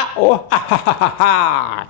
Ah, oh, ah, ha, ha, ha, ha.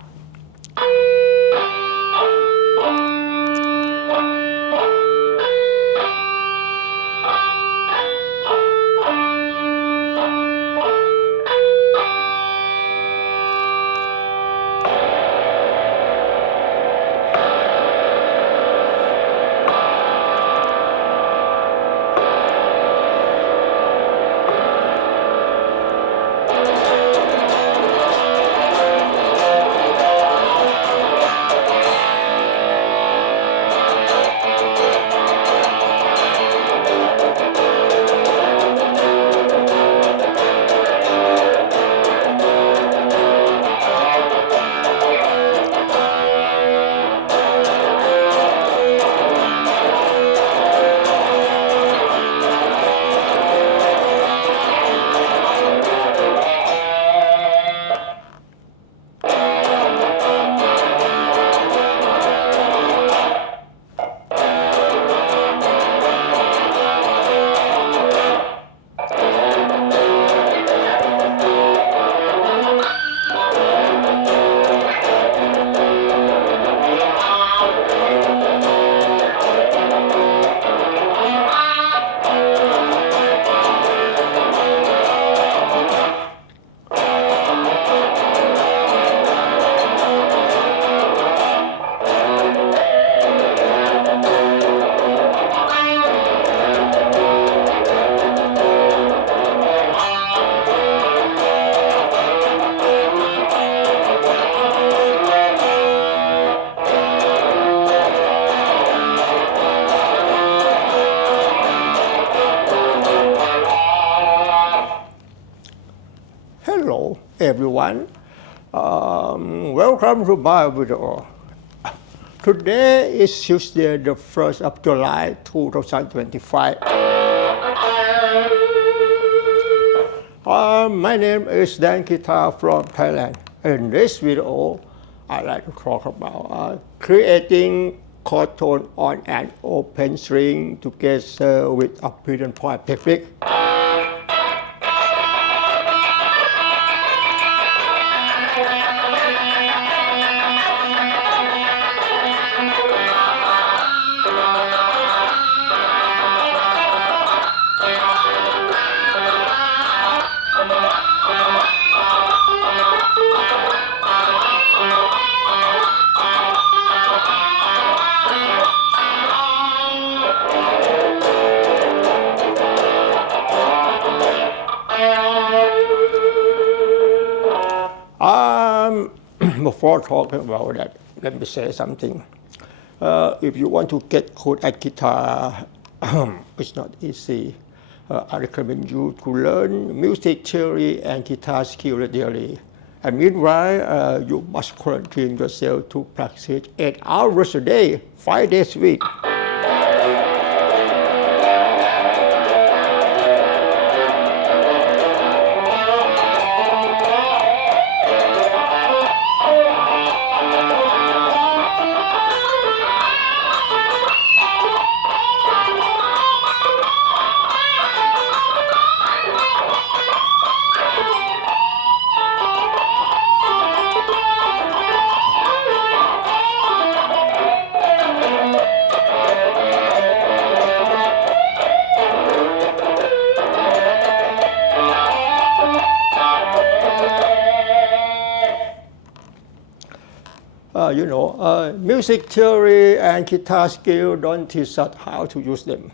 Hello everyone, welcome to my video. Today is Tuesday the 1st of July 2025. My name is Dan Guitar from Thailand. In this video, I'd like to talk about creating chord tone on an open string together with a hidden point technique. Before talking about that, let me say something. If you want to get good at guitar, it's not easy. I recommend you to learn music theory and guitar skill daily. And meanwhile, you must quarantine yourself to practice 8 hours a day, 5 days a week. Music theory and guitar skill don't teach us how to use them.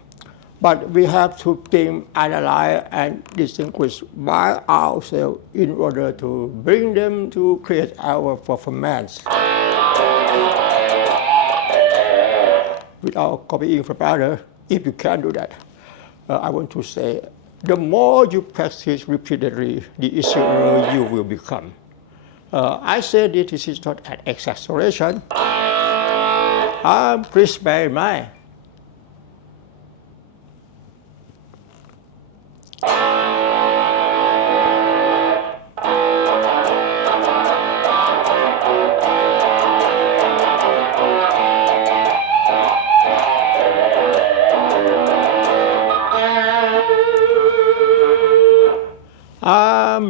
But we have to think, analyze, and distinguish by ourselves in order to bring them to create our performance. Without copying from others, if you can do that, I want to say, the more you practice repeatedly, the easier you will become. I said this is not an exaggeration. Please bear in mind.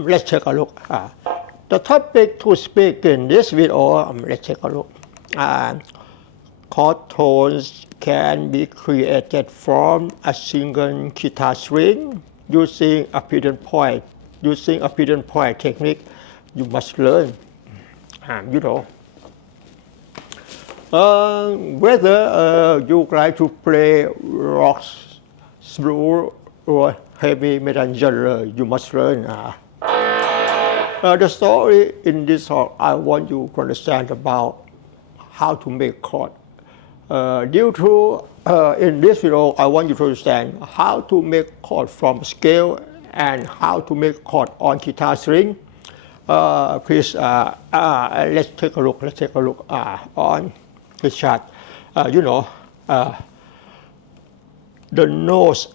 Let's take a look. The topic to speak in this video, let's take a look. Chord tones can be created from a single guitar string using a pedal point. Using a pedal point technique, you must learn. Whether you like to play rock, blues, or heavy metal genre, you must learn. The story in this talk, I want you to understand about how to make chord. In this video, I want you to understand how to make chord from scale and how to make chord on guitar string. Please, let's take a look. On the chart. The notes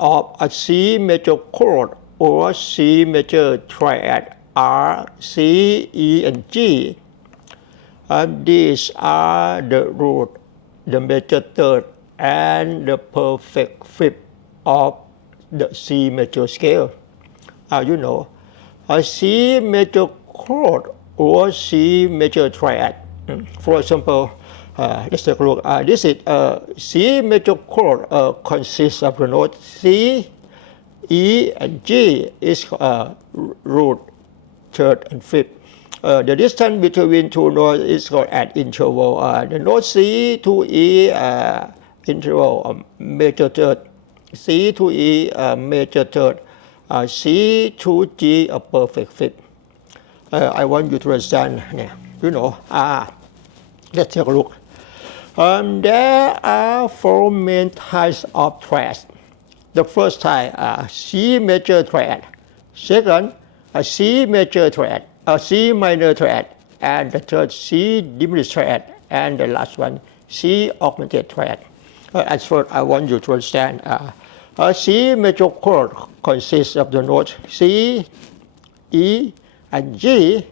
of a C major chord or C major triad are C, E, and G. These are the root, the major third, and the perfect fifth of the C major scale. A C major chord or C major triad. For example, let's take a look. This is a C major chord consists of the note C, E, and G is root, third, and fifth. The distance between two notes is called at interval. The note C to E interval major third, C to E major third, C to G a perfect fifth. I want you to understand. Let's take a look. There are four main types of triads. The first type, C major triad. Second, a C major triad, a C minor triad, and the third, C diminished triad, and the last one, C augmented triad. As first, I want you to understand, a C major chord consists of the notes C, E, and G.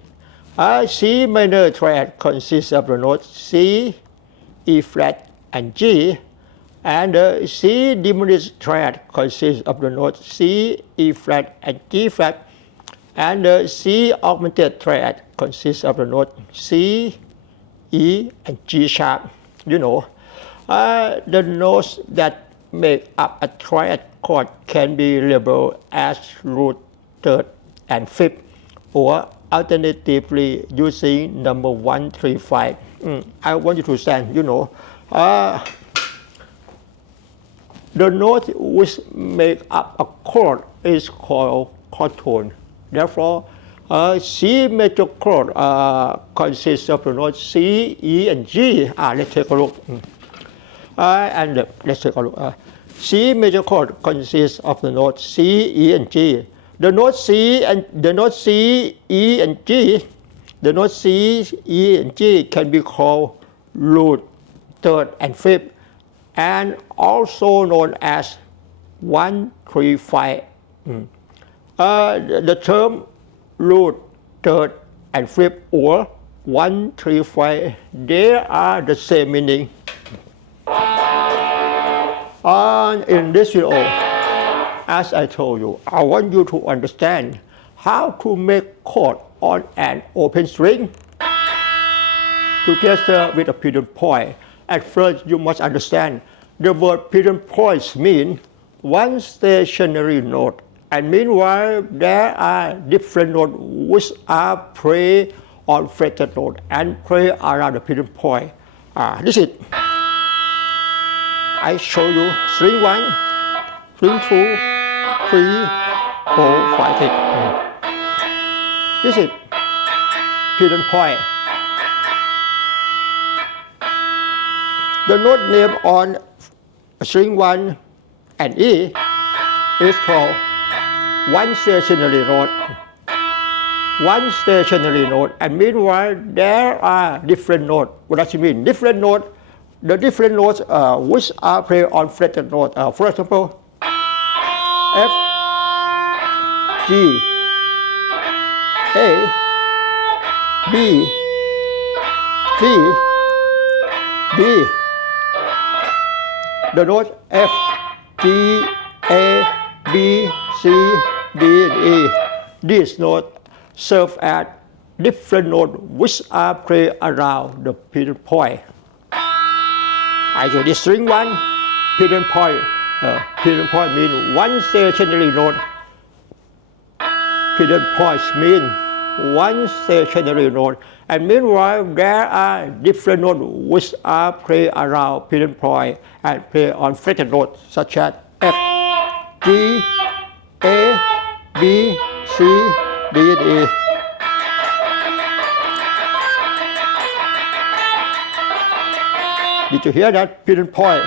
A C minor triad consists of the notes C, E flat, and G. And the C diminished triad consists of the notes C, E flat, and G flat. And the C augmented triad consists of the notes C, E, and G sharp. The notes that make up a triad chord can be labeled as root, third, and fifth, or alternatively using number 1, 3, 5. I want you to understand, the note which make up a chord is called chord tone. Therefore, C major chord consists of the notes C, E, and G. Let's take a look. Let's take a look. C major chord consists of the notes C, E, and G. The notes C, E, and G. The notes C, E, and G can be called root, third, and fifth, and also known as 1, 3, 5. The term root, third, and fifth, or 1, 3, 5, they are the same meaning. In this video, as I told you, I want you to understand how to make chord on an open string together with a pedal point. At first, you must understand the word pedal points mean one stationary note, and meanwhile there are different notes which are played on fretted note and play around the pedal point. This is. I show you string 1, string 2, 3, 4, 5, 6. This is pedal point. The note name on string 1 and E is called one stationary note. One stationary note, and meanwhile there are different notes. What does it mean? Different notes. The different notes which are played on fretted note. For example, F, G, A, B, C, D. The notes F, G, A, B, C, D, and E. These notes serve as different notes which are played around the pedal point. I show this string 1, pedal point. Pedal point means one stationary note. Pedal points mean one stationary note. And meanwhile, there are different notes which are played around pedal point and play on fretted notes such as F, G, A, B, C, D, and E. Did you hear that? Pedal point.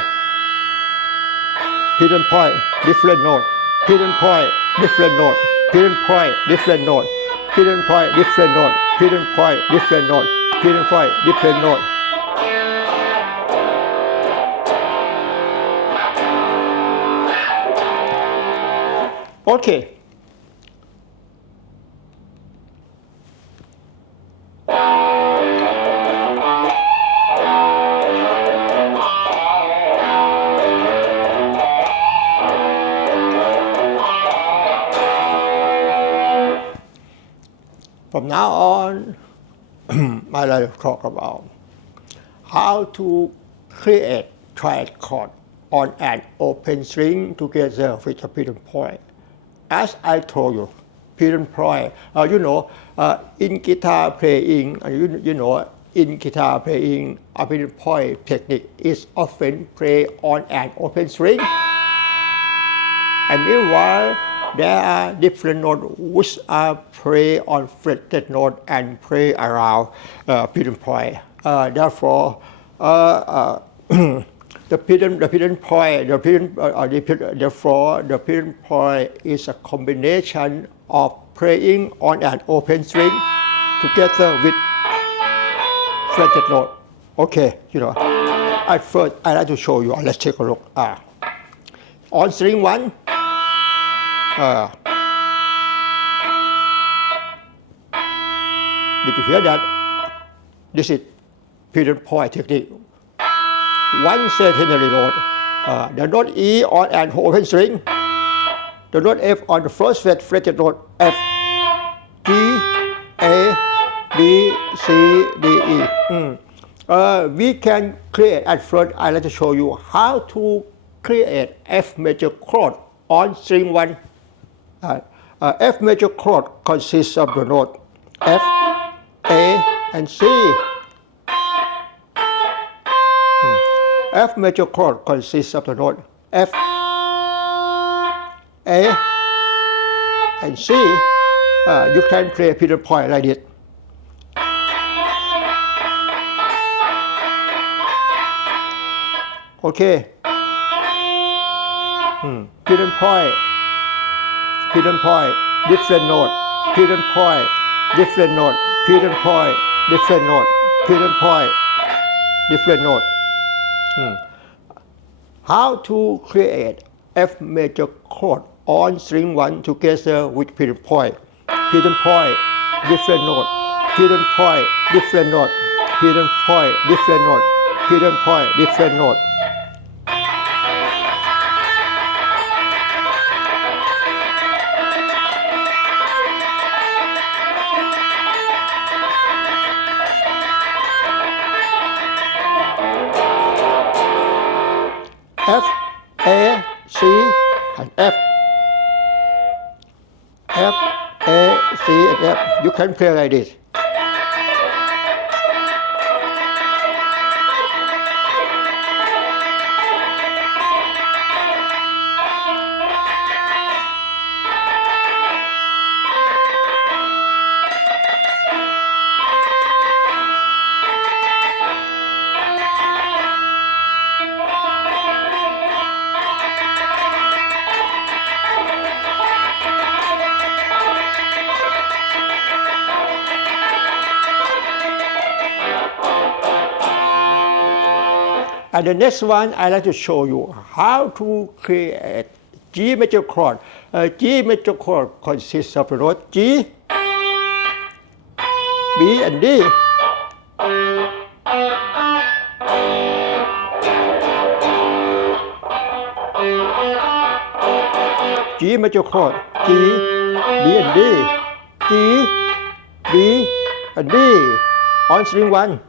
Pedal point, different note. Pedal point, different note. Pedal point, different note. Pedal point, different note. Pedal point, different note. Pedal point, different note. Okay. From now on, I'd like to talk about how to create triad chord on an open string together with a pedal point. As I told you, pedal point, in guitar playing, in guitar playing, a pedal point technique is often played on an open string. And meanwhile, there are different notes which are played on fretted note and play around pedal point. Therefore, the pedal point is a combination of playing on an open string together with fretted note. Okay, at first I like to show you. Let's take a look. On string 1. Did you hear that? This is pedal point technique. One stationary note. The note E on an open string. The note F on the first fretted note F, G, A, B, C, D, E. We can create, at first I'd like to show you how to create F major chord on string 1. F major chord consists of the note F, A, and C. F major chord consists of the note F, A, and C. You can play pedal point like this. Okay. Pedal point. Pedal point, different note. Pedal point, different note. Pedal point, different note. Pedal point, different note. How to create F major chord on string 1 together with pedal point. Pedal point, different note. Pedal point, different note. Pedal point, different note. Pedal point, different note. F, A, C, and F. F, A, C, and F. You can play like this. And the next one, I'd like to show you how to create G major chord. G major chord consists of the note G, B, and D. G major chord, G, B, and D. G, B, and D on string 1.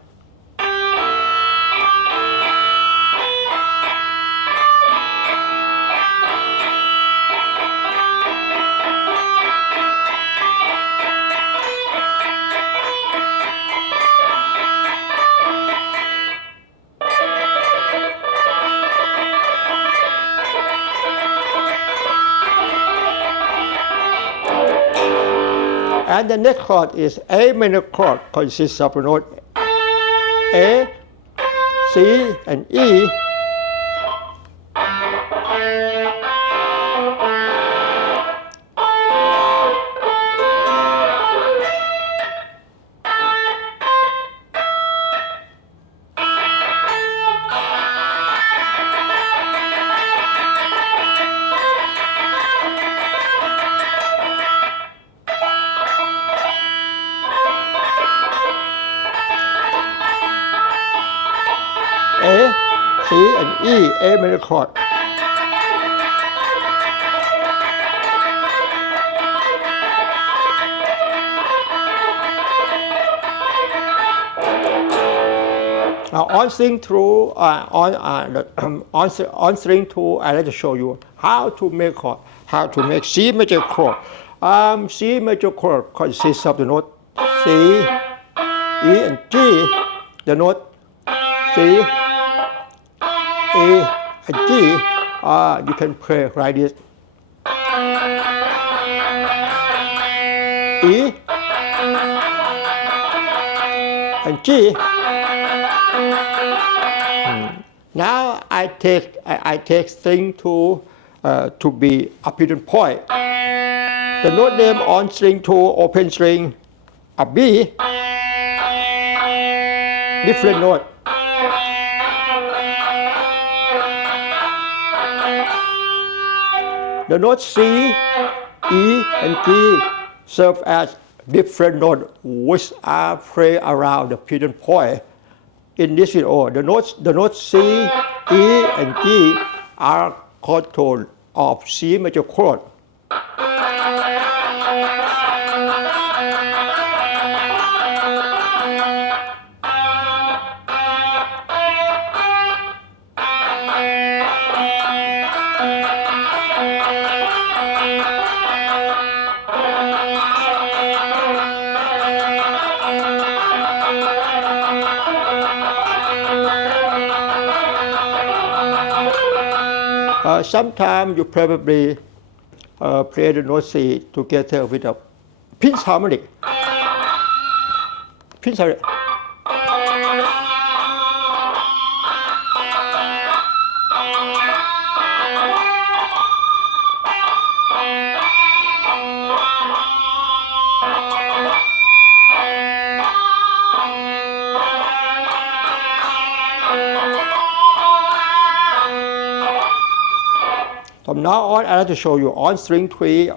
And the next chord is A minor chord, consists of the note A, C, and E. A, C, and E, A minor chord. Now on string 2, on string 2, I like to show you how to make chord, how to make C major chord. C major chord consists of the note C, E, and G. The note C, E, and G. You can play like this. E and G. Now I take string 2 to be a pidgin point. The note name on string 2, open string, a B, different note. The notes C, E, and G serve as different notes which are played around the pidgin point. In this video, the notes C, E, and G are chord tone of C major chord. Sometimes you probably play the note C together with a pinch harmonic. Pinch harmonic. From now on, I'd like to show you on string 3.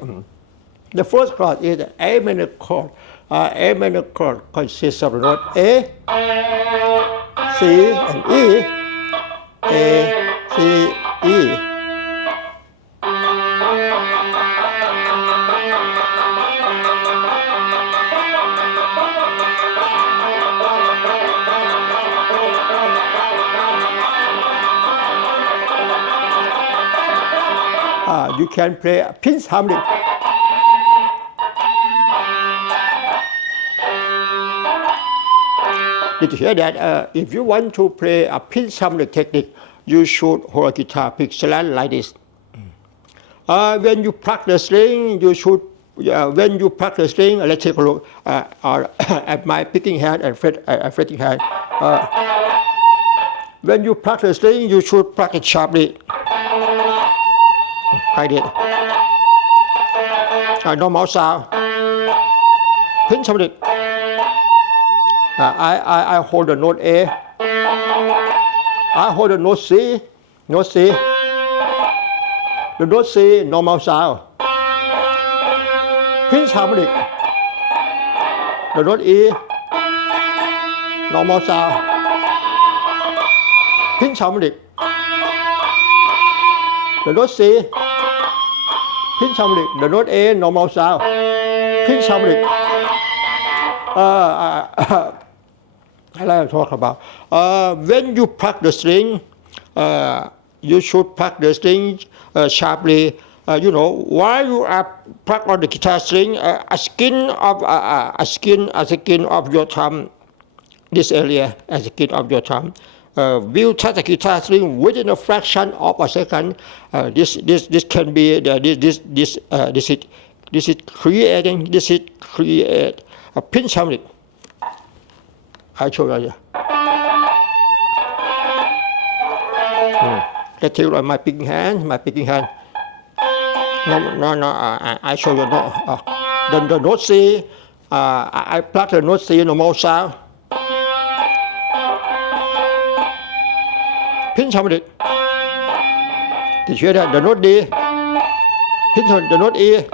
The first chord is the A minor chord. A minor chord consists of the note A, C, and E. A, C, E. You can play a pinch harmonic. Did you hear that? If you want to play a pinch harmonic technique, you should hold a guitar pick slant like this. When you pluck the string, you should. When you pluck the string, let's take a look at my picking hand and fretting hand. When you pluck the string, you should pluck it sharply. I did. Normal sound. Pinch harmonic. I hold the note A. I hold the note C. Note C. The note C, normal sound. Pinch harmonic. The note E, normal sound. Pinch harmonic. The note C, pinch harmonic. The note A, normal sound. Pinch harmonic. I like to talk about when you pluck the string, you should pluck the string sharply. While you are pluck on the guitar string, a skin of your thumb, this area, a skin of your thumb, will touch the guitar string within a fraction of a second. This can be this is create a pinch harmonic. I show you. Let's take my picking hand. No. I show you. No. The note C. I pluck the note C, normal sound. Pinch harmonic. Did you hear that? The note D. Pinch on the note E.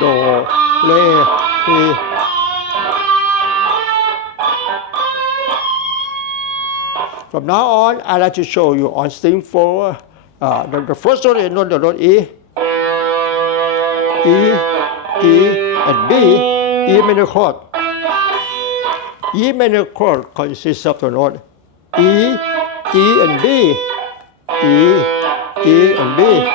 Do, re, mi. From now on, I'd like to show you on string 4. The first note is not the note E. E, and B. E minor chord. E minor chord consists of the note E, and B. E, and B.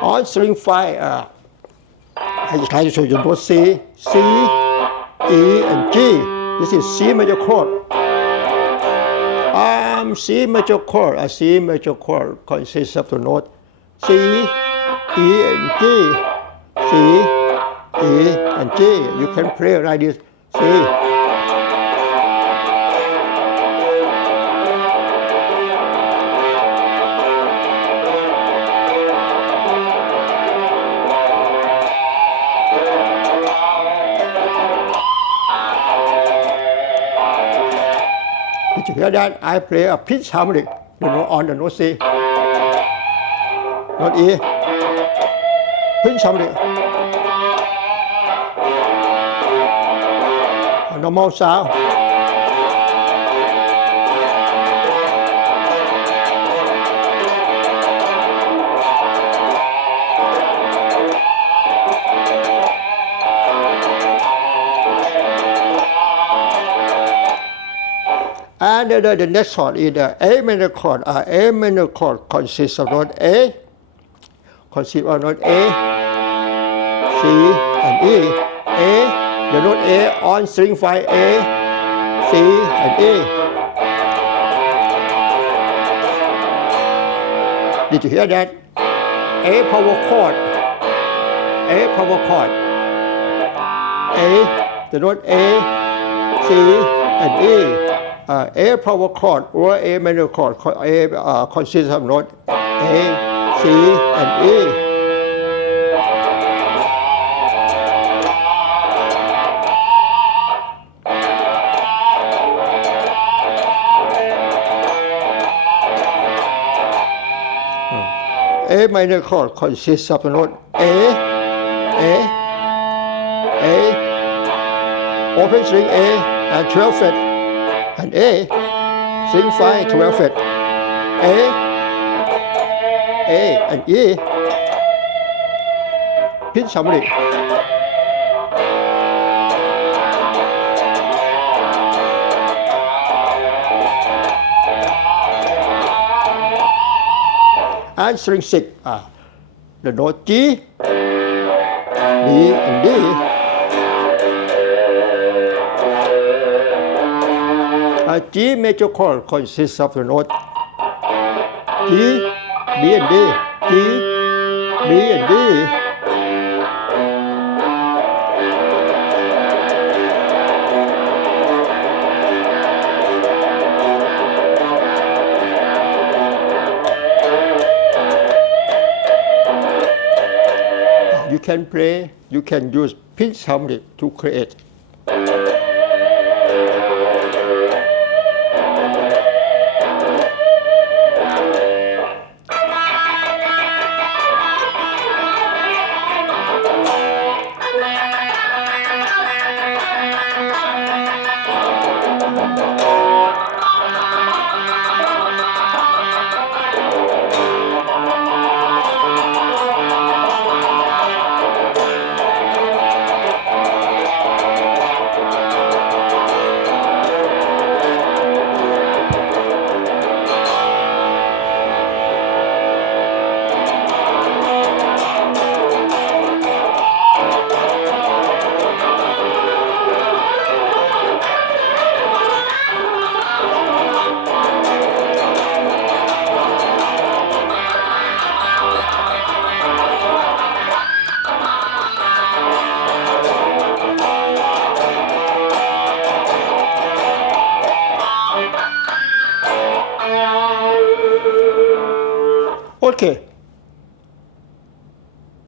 On string 5, I just try to show you note C, E, and G. This is C major chord. C major chord. A C major chord consists of the note C, E, and G. C, E, and G. You can play like this. C. Did you hear that? I play a pitch harmonic, on the note C. Note E. Pitch harmonic. A normal sound. And the next chord is the A minor chord. A minor chord consists of note A, C, and E. A, the note A on string 5, A, C, and E. Did you hear that? A power chord. A power chord. A, the note A, C, and E. A power chord or A minor chord. A consists of note A, C, and E. A minor chord consists of the note A, open string A, and 12 fret. And A, string 5, 12 fret. A, and E, pinch harmonic. And string 6, the note G, B, and D. A G major chord consists of the note G, B, and D. G, B, and D. You can play, you can use pinch harmonic to create. Okay,